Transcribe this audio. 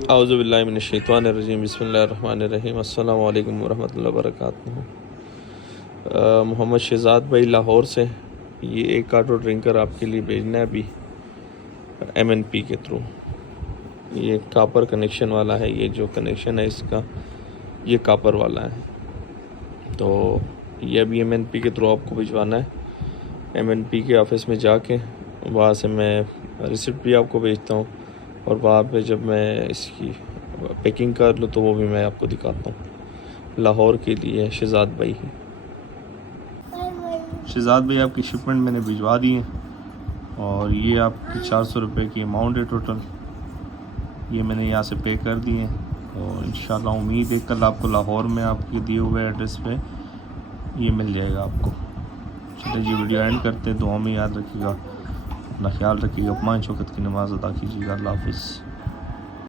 औज़ुबिल्लाहिमिनश्शैतानिर्रजीम बिस्मिल्लाहिर्रहमानिर्रहीम अस्सलामु अलैकुम वरहमतुल्लाहि वबरकातुहू। मोहम्मद शहज़ाद भाई लाहौर से ये एक ऑटो ड्रिंकर आपके लिए भेजना है अभी MNP के थ्रू। ये कापर कनेक्शन वाला है, ये जो कनेक्शन है इसका ये कापर वाला है। तो ये अभी MNP के थ्रू आपको भिजवाना है। MNP के ऑफिस में जाके वहाँ से मैं रिसिप्ट भी आपको भेजता हूँ और वहाँ पे जब मैं इसकी पैकिंग कर लूँ तो वो भी मैं आपको दिखाता हूँ। लाहौर के लिए शहज़ाद भाई है। शहज़ाद भाई आपकी शिपमेंट मैंने भिजवा दी है और ये आपकी 400 रुपये की अमाउंट है टोटल। ये मैंने यहाँ से पे कर दिए और इंशाल्लाह उम्मीद है कल आपको लाहौर में आपके दिए हुए एड्रेस पे ये मिल जाएगा आपको। चलिए जी वीडियो एंड करते हैं। दुआ में याद रखिएगा, अपना ख्याल रखिएगा, 5 वक्त की नमाज़ अदा कीजिएगा। अल्लाह हाफ़िज़।